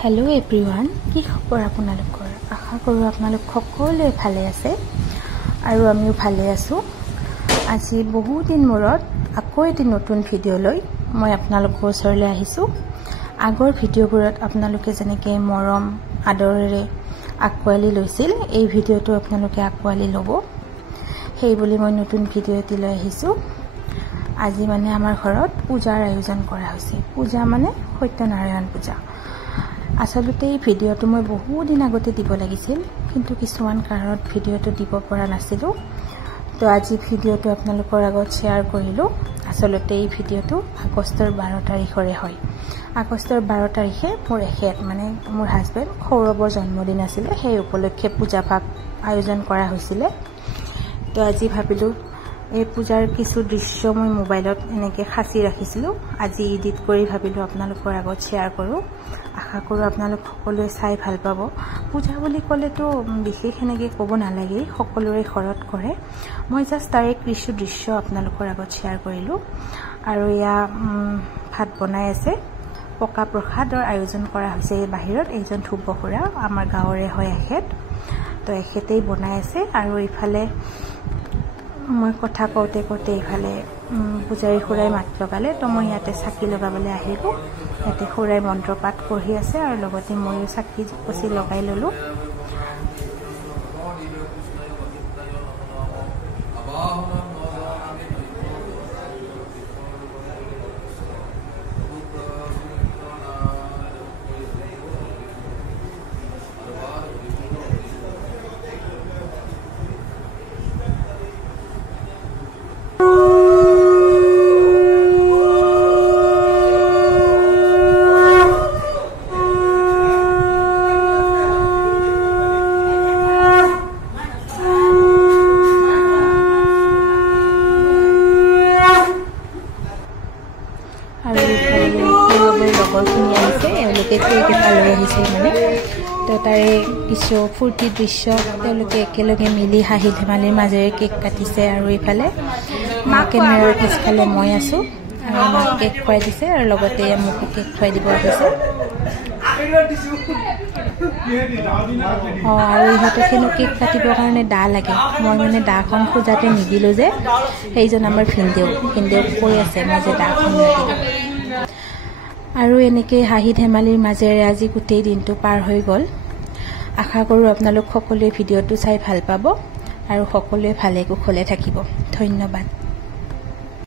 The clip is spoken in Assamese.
हेलो एवरीवन কি খবৰ আপোনালোকৰ আশা কৰো আপোনালোক সকলোৱে ভালে আছে আৰু আমিও ভালে আছো আজি বহু দিন মূৰত আকৌ এটি নতুন ভিডিও লৈ মই আপোনালোকৰ ওচৰলৈ আহিছো আগৰ ভিডিওবোৰত আপোনালোকে যেনেকৈ মৰম আদৰেৰে আকোৱালি লৈছিল এই ভিডিওটো আপোনালোকে আকোৱালি ল'ব সেই বুলি মই নতুন ভিডিও এটি লৈ আহিছো আজি মানে আমাৰ ঘৰত পূজাৰ আয়োজন কৰা হৈছে পূজা মানে সত্যনাৰায়ণ পূজা আসলতে এই ভিডিওটো মই বহু দিন আগতে দিব লাগিছিল কিন্তু কিছুমান কাৰণত ভিডিওটো দিব পৰা নাছিলো তো আজি ভিডিওটো আপোনালোকৰ আগত শেয়াৰ কৰিলো আসলতে এই ভিডিওটো আগষ্টৰ 12 তাৰিখৰে হয় আগষ্টৰ 12 তাৰিখে মোৰ এখেত মানে মোৰ হাজবেণ্ড সৌৰৱৰ জন্মদিন আছিল সেই উপলক্ষে পূজা ভাগ আয়োজন কৰা হৈছিল তো আজি ভাবিলো এই পূজাৰ কিছু দৃশ্য মই মোবাইলত এনেকৈ খাসি ৰাখিছিলো আজি এডিট কৰি ভাবিলো আপোনালোকৰ আগত শেয়াৰ কৰো আশা কৰো আপোনালোক সকলোৱে চাই ভাল পাব পূজা বুলি ক'লেতো বিশেষ এনেকৈ ক'ব নালাগে সকলোৰে ঘৰত কৰে মই জাস্ট তাৰে কিছু দৃশ্য আপোনালোকৰ আগত শেয়াৰ কৰিলো আৰু ইয়া ভাত বনাই আছে পকা প্ৰসাদৰ আয়োজন কৰা হৈছে বাহিৰত এইজন ধুবখুৰা আমাৰ গাঁৱৰে হয় এখেত তো এখেতেই বনাই আছে আৰু ইফালে মই কথা কওঁতে ইফালে পূজাৰী খুৰাই মাত লগালে তো মই ইয়াতে চাকি লগাবলৈ আহিলো ইয়াতে খুৰাই মন্ত্ৰ পাঠ কৰি আছে আৰু লগতে ময়ো চাকি কচি লগাই ললো তো তাৰে কিছু ফূৰ্তি দৃশ্য তেওঁলোকে একেলগে মিলি হাঁহি ধেমালিৰ মাজেৰে কেক কাটিছে আৰু ইফালে কেমেৰাৰ পিছফালে মই আছো আৰু আমাক কেক খুৱাই দিছে আৰু লগতে মোকো কেক খুৱাই দিব গৈছে আৰু ইহঁতে কিন্তু কেক কাটিবৰ কাৰণে দা লাগে মই মানে দাখন খোজাতে নিদিলো যে সেইজন আমাৰ ভিনদেউ কৈ আছে মই যে দাখন নিদিলো আৰু এনেকৈ হাঁহি ধেমালিৰ মাজেৰে আজি গোটেই দিনটো পাৰ হৈ গ'ল আশা কৰো আপোনালোক সকলোৱে ভিডিওটো চাই ভাল পাব আৰু সকলোৱে ভালে কুশলে থাকিব ধন্যবাদ